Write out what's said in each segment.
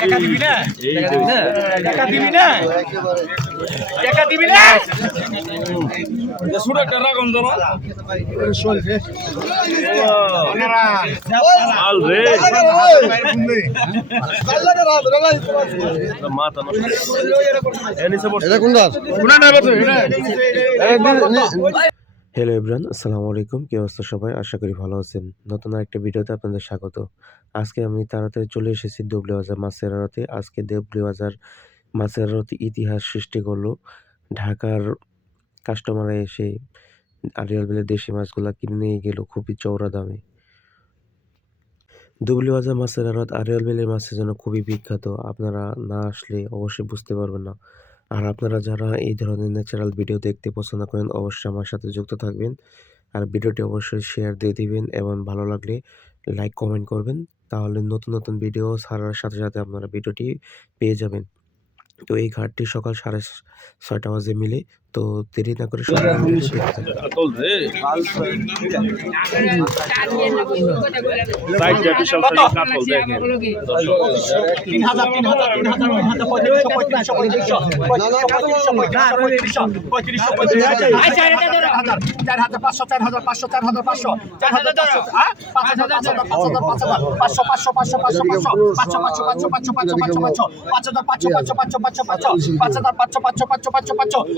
টাকা দিবি না? টাকা দিবি না? টাকা দিবি না? সুর একটা রাখুন তো মাল রে। মাথা নষ্ট। এটা কোন দাস? কোনা না বসে হ্যালো এভরান আসসালামু আলাইকুম। কি অবস্থা সবাই? আশা করি ভালো আছেন। নতুন আরেকটা ভিডিওতে আপনাদের স্বাগত। আজকে আমি তাড়াতাড়ি চলে এসেছি দুবলি বাজার মাছের আজকে দুবলি বাজার মাছের ইতিহাস সৃষ্টি করল। ঢাকার কাস্টমাররা এসে আড়িয়াল বিলের দেশি মাছগুলো কিনে নিয়ে গেল খুবই চওড়া দামে। দুবলি বাজার মাছের আড়ত আড়িয়াল বিলের মাছের জন্য খুবই বিখ্যাত। আপনারা না আসলে অবশ্যই বুঝতে পারবেন না। আর আপনারা যারা এই ধরনের ন্যাচারাল ভিডিও দেখতে পছন্দ করেন, অবশ্যই আমার সাথে যুক্ত থাকবেন। আর ভিডিওটি অবশ্যই শেয়ার দিয়ে দিবেন এবং ভালো লাগলে লাইক কমেন্ট করবেন। তাহলে নতুন নতুন ভিডিও ছাড়ার সাথে সাথে আপনারা ভিডিওটি পেয়ে যাবেন। তো এই ঘাটটি সকাল সাড়ে ছয়টা বাজে মিলে তো দেরি না করে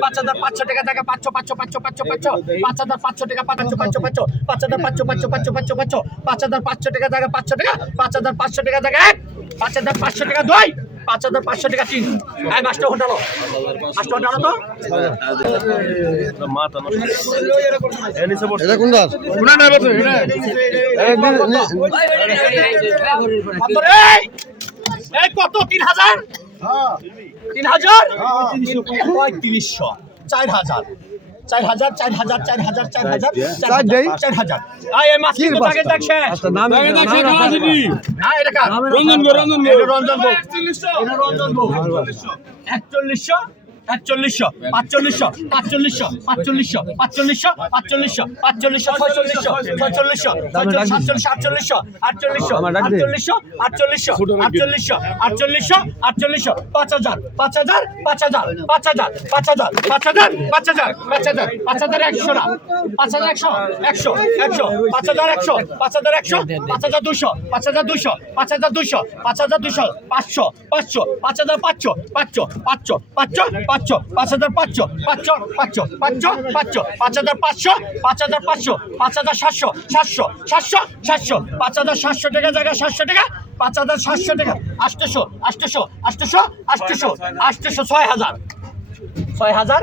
পাঁচ হাজার পাঁচশো টাকা থাকে পাঁচশো পাঁচশো পাঁচশো পাঁচশো পাঁচ হাজার পাঁচশো টাকা পাঁচশো পাঁচশো পাঁচ হাজার পাঁচশো পাঁচশো পাঁচশো পাঁচশো পাঁচশো পাঁচ হাজার পাঁচশো টাকা পাঁচশো টাকা পাঁচ হাজার পাঁচশো টাকা থাকে এক পাঁচ হাজার পাঁচশো টাকা দুই পাঁচ হাজার পাঁচশো টাকা তিন। এই মাছটা ঘটালো কত? তিন হাজার? তিন হাজার? পঁয়ত্রিশশো। চার হাজার। চার হাজার চার হাজার চার হাজার চার হাজার চার হাজার। রঞ্জন রঞ্জন রঞ্জন একচল্লিশশো? একচল্লিশশো পাঁচচল্লিশশো পাঁচচল্লিশশো পাঁচচল্লিশশো পাঁচচল্লিশশো পাঁচচল্লিশশো পাঁচচল্লিশশো ছয়চল্লিশশো ছয়চল্লিশশো সাতচল্লিশশো আটচল্লিশশো আটচল্লিশশো আটচল্লিশশো আটচল্লিশশো আটচল্লিশশো আটচল্লিশশো পাঁচ হাজার পাঁচ হাজার পাঁচ হাজার পাঁচ হাজার পাঁচ হাজার পাঁচ হাজার পাঁচ হাজার পাঁচ হাজার পাঁচ হাজার একশো না পাঁচ হাজার একশো একশো একশো পাঁচ হাজার একশো পাঁচ হাজার একশো পাঁচ হাজার দুশো পাঁচ হাজার দুশো পাঁচ হাজার দুশো পাঁচ হাজার দুশো পাঁচশো পাঁচশো পাঁচ হাজার পাঁচশো পাঁচশো পাঁচশো পাঁচশো পাঁচশো পাঁচ হাজার পাঁচশো পাঁচশো পাঁচশো পাঁচশো পাঁচশো পাঁচ হাজার পাঁচশো পাঁচ হাজার পাঁচশো পাঁচ হাজার সাতশো সাতশো সাতশো সাতশো পাঁচ হাজার সাতশো টাকা জায়গায় সাতশো টাকা পাঁচ হাজার সাতশো টাকা আষ্টশো আষ্টশো আষ্টশো আষ্টশো আষ্টশো ছয় হাজার ছয় হাজার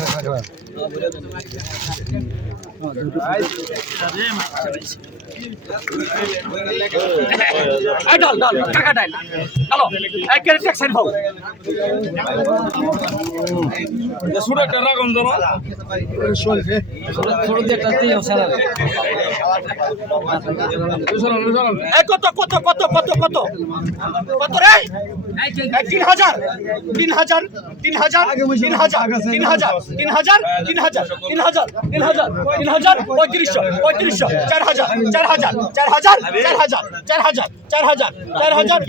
Thank you. ডাল ডাল টাকা ডাল চলো এক কেজি ট্যাক্স আইন পাবো সুর একটা রাখুন তো এই কত কত কত কত কত? কত রে? তিন হাজার তিন হাজার তিন হাজার তিন হাজার তিন হাজার তিন হাজার। তিন হাজার তিন হাজার তিন হাজার তিন হাজার পঁয়ত্রিশশো পঁয়ত্রিশশো চার হাজার চার হাজার চার হাজার চার হাজার চার হাজার চার হাজার চার হাজার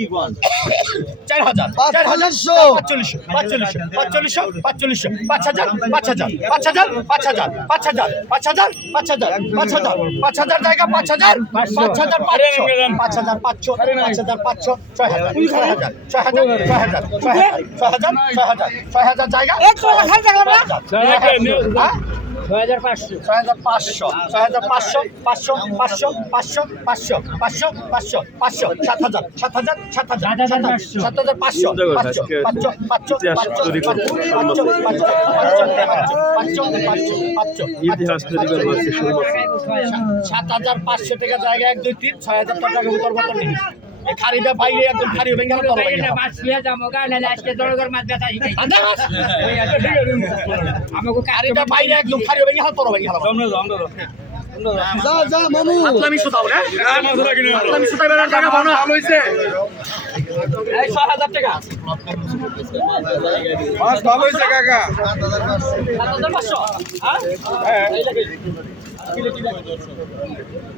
চার হাজার চার হাজার পাঁচচল্লিশশো পাঁচচল্লিশশো পাঁচচল্লিশশো পাঁচচল্লিশশো পাঁচ হাজার পাঁচ হাজার পাঁচ হাজার পাঁচ হাজার পাঁচ হাজার পাঁচ হাজার পাঁচ হাজার পাঁচ হাজার পাঁচ হাজার জায়গা পাঁচ হাজার পাঁচ হাজার পাঁচশো পাঁচ হাজার পাঁচশো পাঁচ হাজার পাঁচশো ছয় হাজার ছয় হাজার ছয় হাজার ছয় হাজার ছয় হাজার ছয় হাজার ছয় হাজার ছয় হাজার জায়গা হ্যাঁ? ছয় হাজার পাঁচশো ছয় হাজার পাঁচশো ছয় হাজার পাঁচশো পাঁচশো পাঁচশো পাঁচশো পাঁচশো পাঁচশো পাঁচশো পাঁচশো সাত হাজার সাত হাজার সাত হাজার সাত হাজার পাঁচশো পাঁচশো পাঁচশো পাঁচশো পাঁচশো পাঁচশো পাঁচশো পাঁচশো পাঁচশো পাঁচশো সাত হাজার পাঁচশো টাকা জায়গা এক দুই তিন ছয় হাজার টাকা উত্তর এই খারিটা বাইরে একদম খারি ভেঙে গেল তরবারি গেল মাছ লিয়ে যাব গা নাহলে আজকে জনগর মাছ বেচা শিখাই আন্দা মাছ আমাকে খারিটা বাইরে একদম খারি ভেঙে গেল তরবারি গেল আমরা আমরা যা যা মামু। আমি সুতাও না? মাছ রাখি না আমি সুতাই বেড়ার জায়গা ভালো ভালো হইছে। এই 6000 টাকা। মাছ ভালো হয়েছে কাকা। 7500 হ্যাঁ এই লাগে এই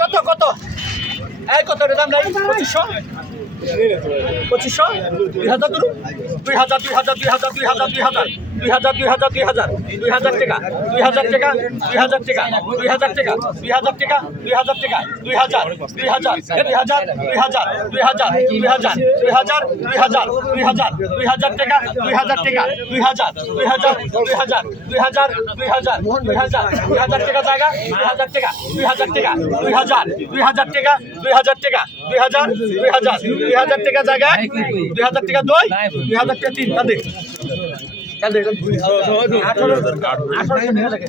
কত কত? এই কত দাম নাই পঁচিশশো? দুই হাজার দুই হাজার দুই হাজার দুই হাজার দুই হাজার দুই হাজার। দুই হাজার দুই হাজার দুই হাজার দুই হাজার টাকা দুই হাজার টাকা দুই হাজার টাকা দুই হাজার টাকা দুই হাজার টাকা দুই হাজার টাকা দুই হাজার দুই হাজার দুই হাজার দুই হাজার দুই হাজার দুই হাজার দুই হাজার দুই হাজার দুই হাজার দুই হাজার টাকা দুই হাজার টাকা দুই হাজার দুই হাজার দুই হাজার দুই হাজার দুই হাজার দুই হাজার দুই হাজার টাকা জায়গা দুই হাজার টাকা দুই হাজার টাকা দুই হাজার দুই হাজার টাকা দুই হাজার টাকা দুই হাজার দুই হাজার দুই হাজার টাকা জায়গা দুই হাজার টাকা দুই দুই হাজার টাকা তিন আঠারো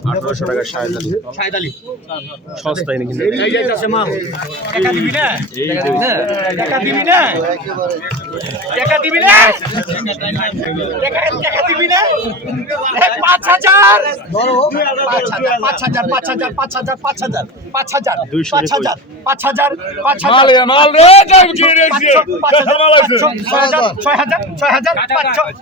আঠারোশো টাকা সাঁয়তাল্লিশ সস্তায় নাকি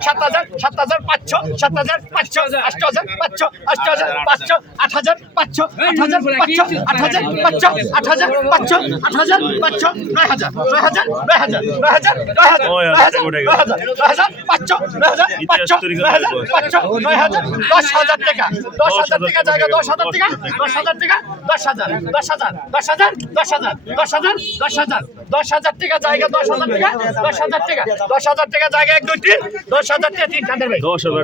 সাত হাজার সাত হাজার পাঁচশো। সাত হাজার পাঁচশো আষ্ট হাজার পাঁচশো আষ্ট হাজার পাঁচশো আট হাজার পাঁচশো আট হাজার পাঁচশো আট হাজার পাঁচশো আট হাজার পাঁচশো আট হাজার পাঁচশো নয় হাজার নয় হাজার নয় হাজার নয় হাজার নয় হাজার নয় হাজার নয় হাজার নয় হাজার পাঁচশো নয় হাজার পাঁচশো নয় হাজার পাঁচশো নয় হাজার দশ হাজার টাকা দশ হাজার টাকা জায়গা দশ হাজার টাকা দশ হাজার টাকা দশ হাজার দশ হাজার দশ হাজার দশ হাজার দশ হাজার দশ হাজার দশ হাজার টাকা জায়গা দশ হাজার টাকা দশ হাজার টাকা দশ হাজার টাকা জায়গা এক দুই তিন দশ হাজার টাকা তিন চাঁদের ভাই দশ হাজার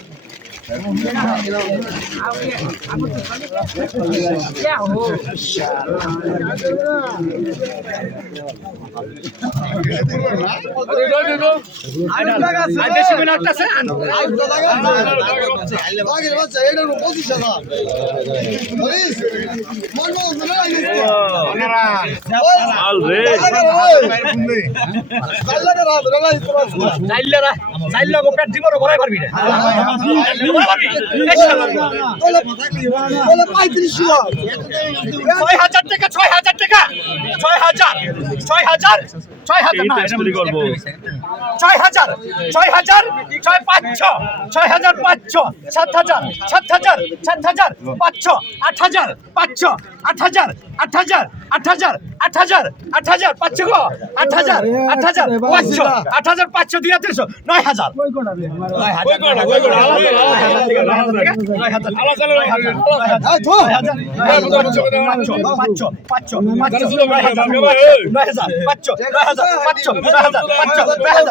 চাইলে চাইলে পেট দিব ভরাই পারবি না। পঁয়ত্রিশশো ছয় হাজার টাকা ছয় হাজার টাকা। ছয় হাজার ছয় হাজার ছয় হাজার। ছয় হাজার ছয় হাজার ছয় পাঁচশো ছয় হাজার পাঁচশো সাত হাজার সাত হাজার সাত হাজার পাঁচশো আট হাজার পাঁচশো আট হাজার আট হাজার আট হাজার আট হাজার আট হাজার পাঁচশো গো আট হাজার আট হাজার পাঁচশো আট হাজার পাঁচশো তিনশো হাজার। নয় হাজার নয় হাজার পাঁচশো,